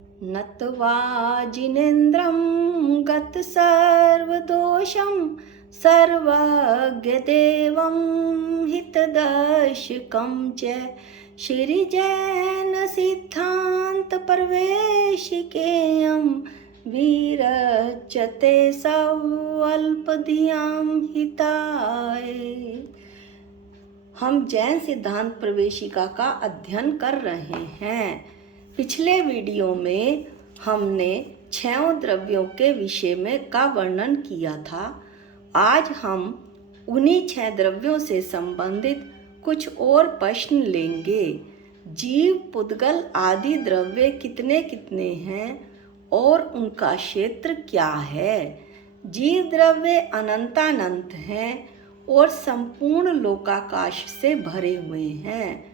नत्वा जिनेन्द्रं गतसर्वदोषं सर्वज्ञदेवं हितदर्शकं च श्रीजैनसिद्धान्तप्रवेशिकेयं विरचते सवल्पधियां हिताय। हम जैन सिद्धांत प्रवेशिका का अध्ययन कर रहे हैं। पिछले वीडियो में हमने 6 द्रव्यों के विषय में का वर्णन किया था। आज हम उन्हीं 6 द्रव्यों से संबंधित कुछ और प्रश्न लेंगे। जीव, पुद्गल आदि द्रव्य कितने कितने हैं और उनका क्षेत्र क्या है। जीव द्रव्य अनंतानंत हैं और संपूर्ण लोकाकाश से भरे हुए हैं।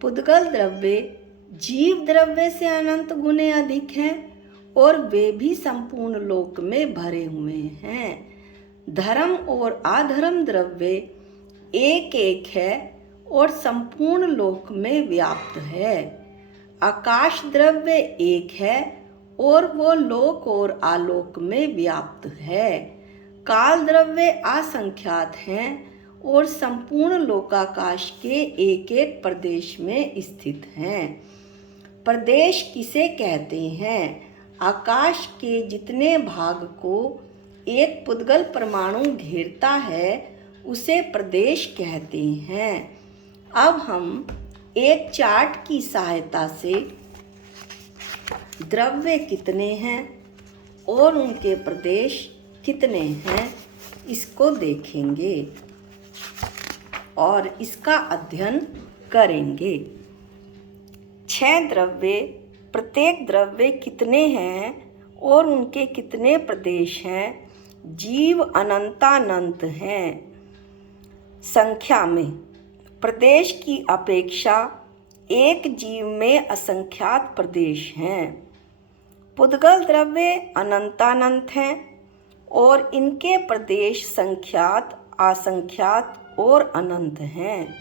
पुद्गल द्रव्य जीव द्रव्य से अनंत गुने अधिक हैं और वे भी संपूर्ण लोक में भरे हुए हैं। धर्म और अधर्म द्रव्य एक एक है और संपूर्ण लोक में व्याप्त है। आकाश द्रव्य एक है और वो लोक और आलोक में व्याप्त है। काल द्रव्य असंख्यात हैं और संपूर्ण लोकाकाश के एक एक प्रदेश में स्थित हैं। प्रदेश किसे कहते हैं? आकाश के जितने भाग को एक पुद्गल परमाणु घेरता है उसे प्रदेश कहते हैं। अब हम एक चार्ट की सहायता से द्रव्य कितने हैं और उनके प्रदेश कितने हैं इसको देखेंगे और इसका अध्ययन करेंगे। 6 द्रव्य, प्रत्येक द्रव्य कितने हैं और उनके कितने प्रदेश हैं। जीव अनंतानंत हैं संख्या में। प्रदेश की अपेक्षा एक जीव में असंख्यात प्रदेश हैं। पुद्गल द्रव्य अनंतानंत हैं और इनके प्रदेश संख्यात, असंख्यात और अनंत हैं।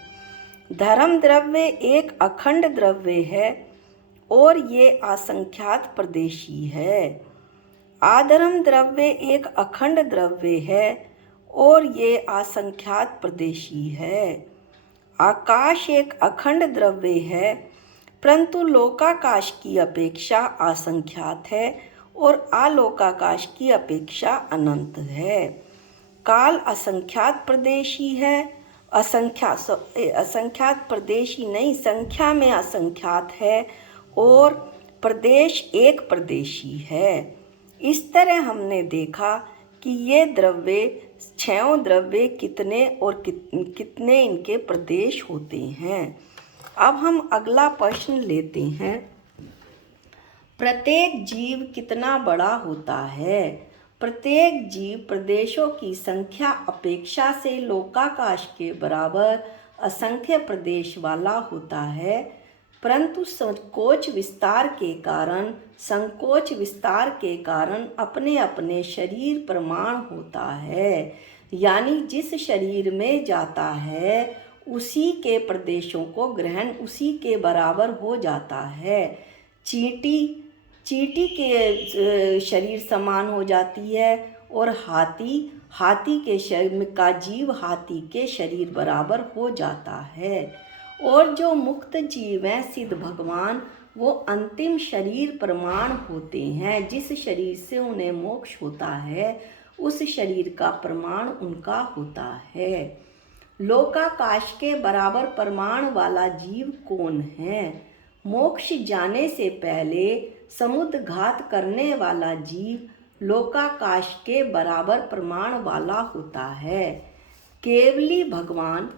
धर्म द्रव्य एक अखंड द्रव्य है और ये असंख्यात प्रदेशी है। अधर्म द्रव्य एक अखंड द्रव्य है और ये असंख्यात प्रदेशी है। आकाश एक अखंड द्रव्य है परंतु लोकाकाश की अपेक्षा असंख्यात है और आलोकाकाश की अपेक्षा अनंत है। काल असंख्यात प्रदेशी है, असंख्यात प्रदेशी नहीं, संख्या में असंख्यात है और प्रदेश एक प्रदेशी है। इस तरह हमने देखा कि ये द्रव्य 6 द्रव्य कितने और कितने इनके प्रदेश होते हैं। अब हम अगला प्रश्न लेते हैं। प्रत्येक जीव कितना बड़ा होता है? प्रत्येक जीव प्रदेशों की संख्या अपेक्षा से लोकाकाश के बराबर असंख्य प्रदेश वाला होता है, परंतु संकोच विस्तार के कारण अपने अपने शरीर प्रमाण होता है। यानी जिस शरीर में जाता है उसी के प्रदेशों को ग्रहण उसी के बराबर हो जाता है। चींटी के शरीर समान हो जाती है और हाथी के शरीर का जीव हाथी के शरीर बराबर हो जाता है। और जो मुक्त जीव हैं सिद्ध भगवान, वो अंतिम शरीर प्रमाण होते हैं। जिस शरीर से उन्हें मोक्ष होता है उस शरीर का प्रमाण उनका होता है। लोकाकाश के बराबर प्रमाण वाला जीव कौन है? मोक्ष जाने से पहले समुद्र घात करने वाला जीव लोकाकाश के बराबर प्रमाण वाला होता है। केवली भगवान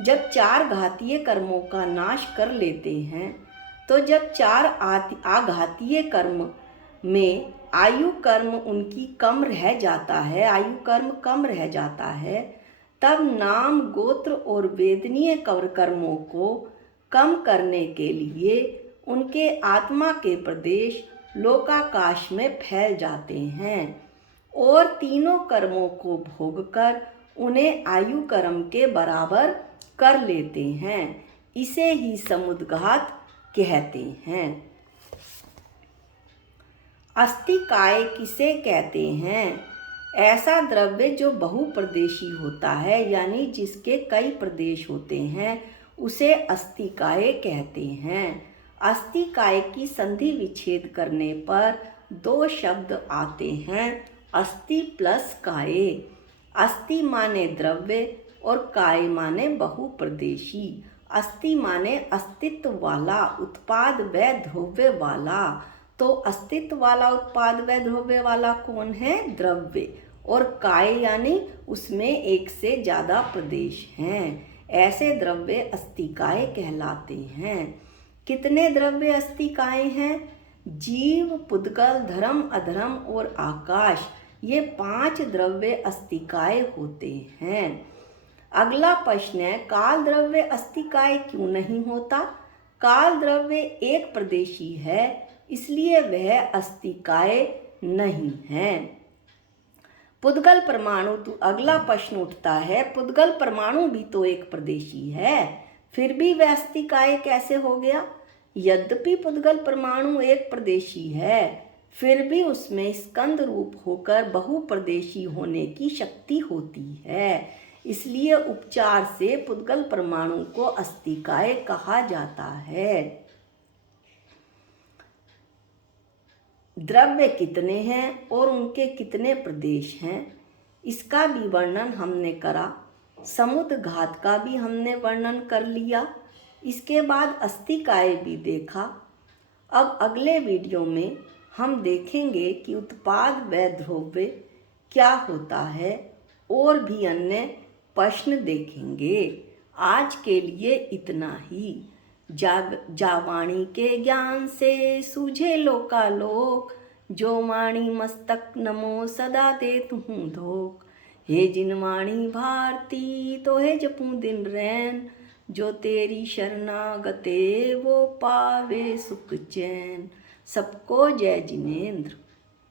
जब 4 घातीय कर्मों का नाश कर लेते हैं तो जब 4 आघातीय कर्म में आयु कर्म उनकी कम रह जाता है, आयु कर्म कम रह जाता है, तब नाम, गोत्र और वेदनीय कर्मों को कम करने के लिए उनके आत्मा के प्रदेश लोकाकाश में फैल जाते हैं और तीनों कर्मों को भोगकर उन्हें आयु कर्म के बराबर कर लेते हैं। इसे ही समुद्घात कहते हैं। अस्थिकाय किसे कहते हैं? ऐसा द्रव्य जो बहुप्रदेशी होता है, यानी जिसके कई प्रदेश होते हैं, उसे अस्थिकाय कहते हैं। अस्थिकाय की संधि विच्छेद करने पर दो शब्द आते हैं, अस्थि प्लस काय। अस्थि माने द्रव्य और काय माने बहुप्रदेशी। अस्थि माने अस्तित्व वाला, उत्पाद व द्रव्य वाला। तो अस्तित्व वाला, उत्पाद व द्रव्य वाला कौन है? द्रव्य। और काय यानी उसमें एक से ज़्यादा प्रदेश हैं, ऐसे द्रव्य अस्थिकाय कहलाते हैं। कितने द्रव्य अस्थिकाय हैं? जीव, पुद्गल, धर्म, अधर्म और आकाश, ये 5 द्रव्य अस्थिकाय होते हैं। अगला प्रश्न है, काल द्रव्य अस्थिकाय क्यों नहीं होता? काल द्रव्य एक प्रदेशी है, इसलिए वह अस्थिकाय नहीं है। पुद्गल परमाणु, तो अगला प्रश्न उठता है, पुद्गल परमाणु भी तो एक प्रदेशी है, फिर भी वह अस्थिकाय कैसे हो गया? यद्यपि पुद्गल परमाणु एक प्रदेशी है, फिर भी उसमें स्कंद रूप होकर बहुप्रदेशी होने की शक्ति होती है, इसलिए उपचार से पुद्गल परमाणु को अस्थिकाय कहा जाता है। द्रव्य कितने हैं और उनके कितने प्रदेश हैं, इसका भी वर्णन हमने करा। समुद्र घात का भी हमने वर्णन कर लिया। इसके बाद अस्थिकाय भी देखा। अब अगले वीडियो में हम देखेंगे कि उत्पाद व द्रव्य क्या होता है और भी अन्य प्रश्न देखेंगे। आज के लिए इतना ही। जावाणी के ज्ञान से सूझे लोकालोक, जो वाणी मस्तक नमो सदा देत हूँ धोख। हे जिन वाणी भारती तो हे जपूं दिन रैन, जो तेरी शरणागते वो पावे सुख चैन। सबको जय जिनेंद्र।